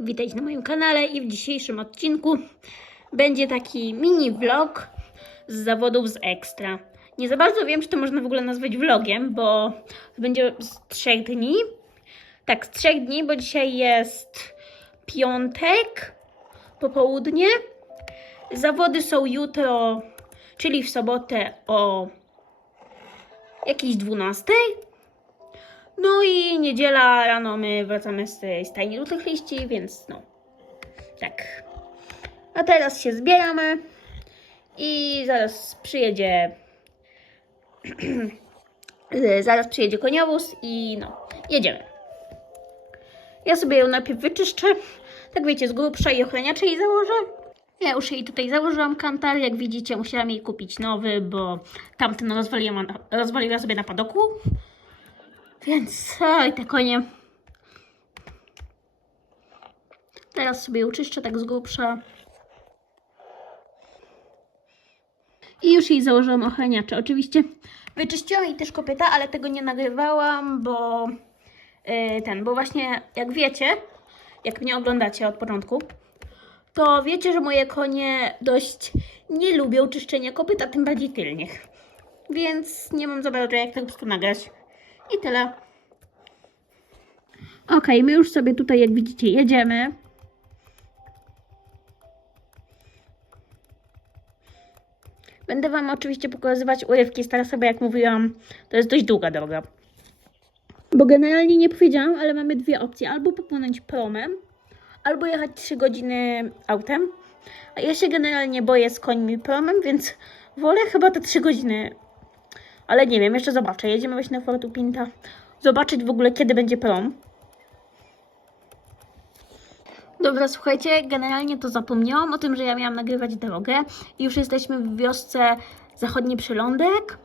Witajcie na moim kanale i w dzisiejszym odcinku będzie taki mini vlog z zawodów z Ekstra. Nie za bardzo wiem, czy to można w ogóle nazwać vlogiem, bo będzie z trzech dni. Tak, z trzech dni, bo dzisiaj jest piątek, popołudnie. Zawody są jutro, czyli w sobotę o jakiejś 12. No i niedziela rano my wracamy z tej stajni lutych liści, więc no, tak. A teraz się zbieramy i zaraz przyjedzie, zaraz przyjedzie koniowóz i no, jedziemy. Ja sobie ją najpierw wyczyszczę, tak wiecie, z grubsza i ochraniacze jej założę. Ja już jej tutaj założyłam kantar, jak widzicie musiałam jej kupić nowy, bo tamten rozwaliłam, rozwaliła sobie na padoku. Więc, oj, te konie. Teraz sobie uczyszczę tak z grubsza. I już jej założyłam ochraniacze. Oczywiście wyczyściłam jej też kopyta, ale tego nie nagrywałam, bo yy, ten, bo właśnie jak wiecie, jak mnie oglądacie od początku, to wiecie, że moje konie dość nie lubią czyszczenia kopyta, tym bardziej tylnych. Więc nie mam za bardzo jak tego prostu nagrać. I tyle. Ok, my już sobie tutaj, jak widzicie, jedziemy. Będę Wam oczywiście pokazywać urywki z trasy, bo jak mówiłam, to jest dość długa droga. Bo generalnie nie powiedziałam, ale mamy dwie opcje. Albo popłynąć promem, albo jechać 3 godziny autem. A ja się generalnie boję z końmi promem, więc wolę chyba te 3 godziny ale nie wiem, jeszcze zobaczę. Jedziemy właśnie na Fortu Pinta. Zobaczyć w ogóle, kiedy będzie prom. Dobra, słuchajcie, generalnie to zapomniałam o tym, że ja miałam nagrywać drogę. Już jesteśmy w wiosce Zachodni Przylądek.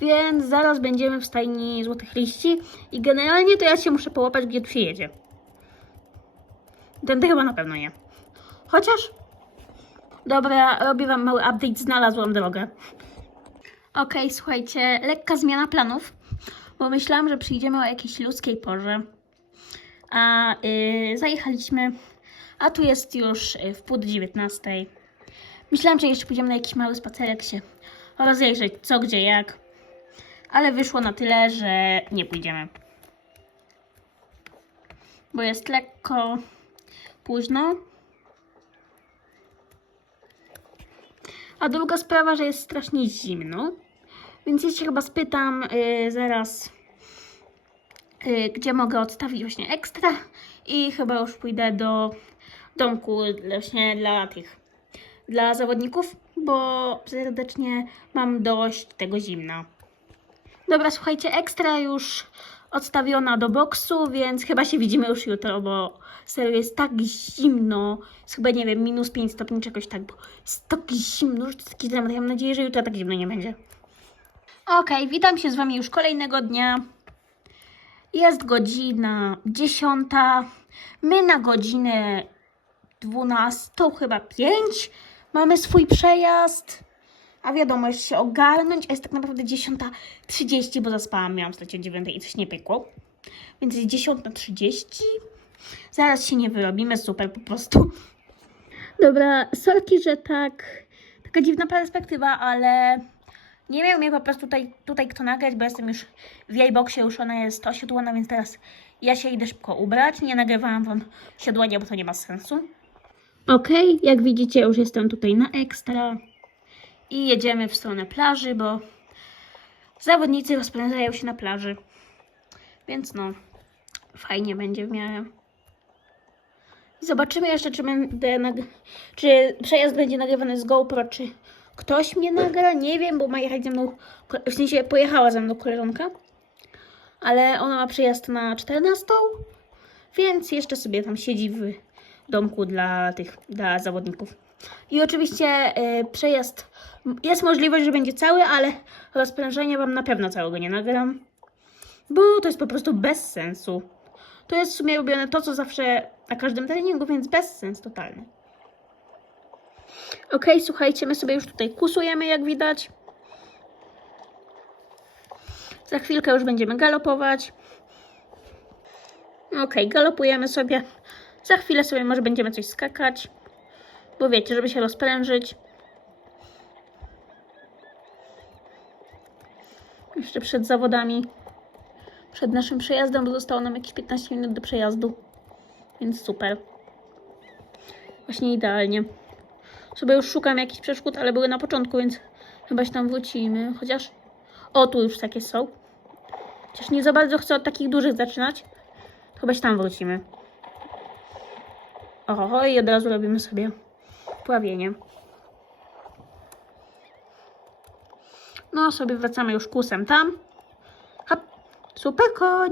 Więc zaraz będziemy w stajni Złotych Liści. I generalnie to ja się muszę połapać, gdzie przyjedzie. Tędy chyba na pewno nie. Chociaż... Dobra, robię wam mały update. Znalazłam drogę. Okej, słuchajcie, lekka zmiana planów, bo myślałam, że przyjdziemy o jakiejś ludzkiej porze, a yy, zajechaliśmy, a tu jest już yy, w pół do 19. Myślałam, że jeszcze pójdziemy na jakiś mały spacerek się rozejrzeć co, gdzie, jak, ale wyszło na tyle, że nie pójdziemy, bo jest lekko późno. A druga sprawa, że jest strasznie zimno. Więc się chyba spytam y, zaraz, y, gdzie mogę odstawić właśnie ekstra. I chyba już pójdę do domku właśnie dla tych, dla zawodników, bo serdecznie mam dość tego zimna. Dobra, słuchajcie, ekstra już odstawiona do boksu, więc chyba się widzimy już jutro, bo serio jest tak zimno. Jest chyba, nie wiem, minus 5 stopni, czegoś tak, bo jest tak zimno, że to taki dramat. Ja mam nadzieję, że jutro tak zimno nie będzie. Okej, witam się z Wami już kolejnego dnia. Jest godzina 10. My na godzinę 12, chyba 5 mamy swój przejazd. A wiadomo, jeszcze się ogarnąć, a jest tak naprawdę 10.30, bo zaspałam, miałam wstać o 9 i coś nie pykło. Więc jest 10.30. Zaraz się nie wyrobimy, super po prostu. Dobra, sorki, że tak, taka dziwna perspektywa, ale nie miał mnie po prostu tutaj, tutaj kto nagrać, bo jestem już w jej boksie, już ona jest osiodłana, więc teraz ja się idę szybko ubrać. Nie nagrywałam wam siodłania, bo to nie ma sensu. Okej, jak widzicie, już jestem tutaj na ekstra i jedziemy w stronę plaży, bo zawodnicy rozpędzają się na plaży. Więc no, fajnie będzie w miarę. Zobaczymy jeszcze, czy, będę czy przejazd będzie nagrywany z GoPro, czy ktoś mnie nagra. Nie wiem, bo ma jechać ze mną, w sensie pojechała ze mną koleżanka, ale ona ma przejazd na 14, więc jeszcze sobie tam siedzi w domku dla tych, dla zawodników. I oczywiście y, przejazd, jest możliwość, że będzie cały, ale rozprężenia wam na pewno całego nie nagram, bo to jest po prostu bez sensu. To jest w sumie robione to, co zawsze na każdym treningu, więc bez sens totalny. Ok, słuchajcie, my sobie już tutaj kusujemy, jak widać. Za chwilkę już będziemy galopować. Ok, galopujemy sobie. Za chwilę sobie może będziemy coś skakać, bo wiecie, żeby się rozprężyć. Jeszcze przed zawodami, przed naszym przejazdem, bo zostało nam jakieś 15 minut do przejazdu, więc super. Właśnie idealnie. Sobie już szukam jakichś przeszkód, ale były na początku, więc chyba się tam wrócimy. Chociaż. O, tu już takie są. Chociaż nie za bardzo chcę od takich dużych zaczynać. Chyba się tam wrócimy. Oho, i od razu robimy sobie pławienie. No, sobie wracamy już kusem tam. Hop, super koń.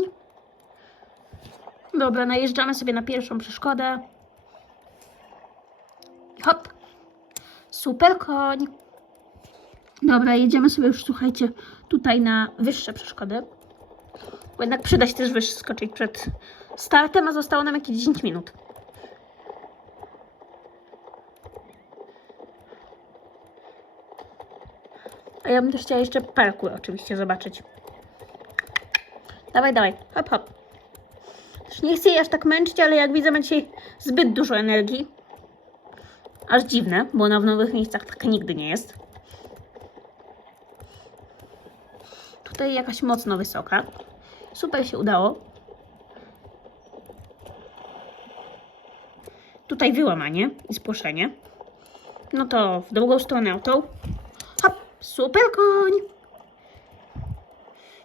Dobra, najeżdżamy sobie na pierwszą przeszkodę. Hop. Super koń. Dobra, jedziemy sobie już, słuchajcie, tutaj na wyższe przeszkody. Bo jednak przyda się też wyskoczyć przed startem, a zostało nam jakieś 10 minut. A ja bym też chciała jeszcze parkour oczywiście zobaczyć. Dawaj, dawaj, hop, hop. Też nie chcę jej aż tak męczyć, ale jak widzę, ma dzisiaj zbyt dużo energii. Aż dziwne, bo ona w nowych miejscach tak nigdy nie jest. Tutaj jakaś mocno wysoka. Super się udało. Tutaj wyłamanie i spłoszenie. No to w drugą stronę tą. Hop, super koń.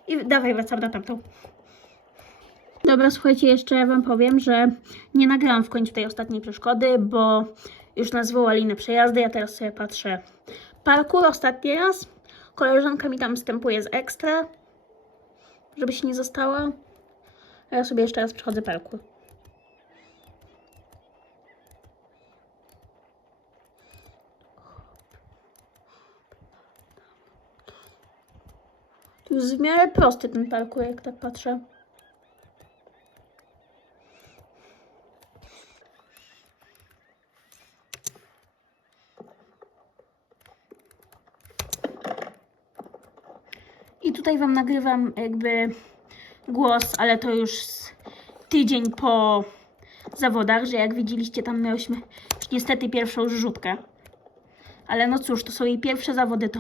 I dawaj, wracam na tamtą. Dobra, słuchajcie, jeszcze Wam powiem, że nie nagrałam w końcu tej ostatniej przeszkody, bo już nas wołali na przejazdy. Ja teraz sobie patrzę parkour ostatni raz. Koleżanka mi tam wstępuje z ekstra, żeby się nie została. A ja sobie jeszcze raz przechodzę parkour. To jest w miarę prosty ten parkour, jak tak patrzę. I tutaj Wam nagrywam jakby głos, ale to już tydzień po zawodach, że jak widzieliście, tam miałyśmy już niestety pierwszą zrzutkę. Ale no cóż, to są jej pierwsze zawody, to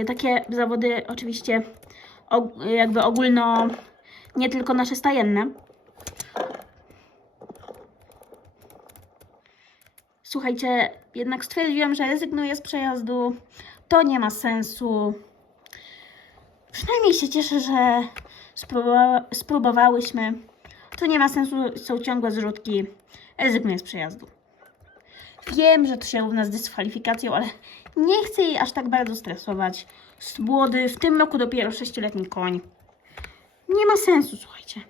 y, takie zawody oczywiście jakby ogólno, nie tylko nasze stajenne. Słuchajcie, jednak stwierdziłam, że rezygnuję z przejazdu. To nie ma sensu. Przynajmniej się cieszę, że spróbowa- spróbowałyśmy. To nie ma sensu, są ciągłe zrzutki. Rezygnuję z przejazdu. Wiem, że to się równa z dyskwalifikacją, ale nie chcę jej aż tak bardzo stresować. Z młody, w tym roku dopiero sześcioletni koń. Nie ma sensu, słuchajcie.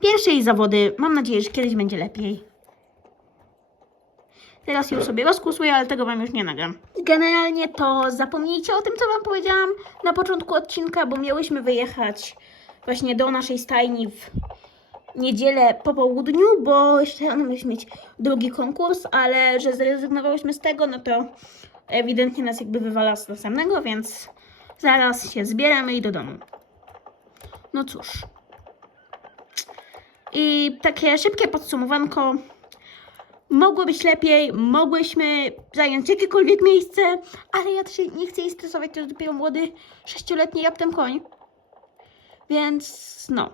Pierwsze jej zawody, mam nadzieję, że kiedyś będzie lepiej. Teraz ją sobie rozkusuję, ale tego Wam już nie nagram. Generalnie to zapomnijcie o tym, co Wam powiedziałam na początku odcinka, bo miałyśmy wyjechać właśnie do naszej stajni w niedzielę po południu, bo jeszcze ona mieliśmy mieć drugi konkurs, ale że zrezygnowałyśmy z tego, no to ewidentnie nas jakby wywala z następnego, więc zaraz się zbieramy i do domu. No cóż. I takie szybkie podsumowanko. Mogło być lepiej, mogłyśmy zająć jakiekolwiek miejsce, ale ja też nie chcę jej stresować, to jest dopiero młody, sześcioletni japtem koń. Więc no.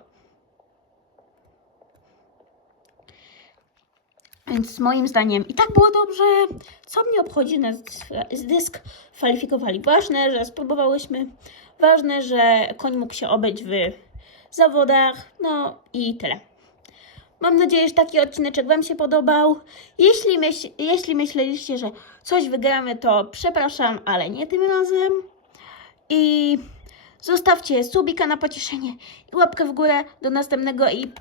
Więc moim zdaniem i tak było dobrze. Co mnie obchodzi, nas dysk kwalifikowali. Ważne, że spróbowałyśmy. Ważne, że koń mógł się obejść w zawodach. No i tyle. Mam nadzieję, że taki odcineczek Wam się podobał. Jeśli, myśl, jeśli myśleliście, że coś wygramy, to przepraszam, ale nie tym razem. I zostawcie subika na pocieszenie i łapkę w górę do następnego i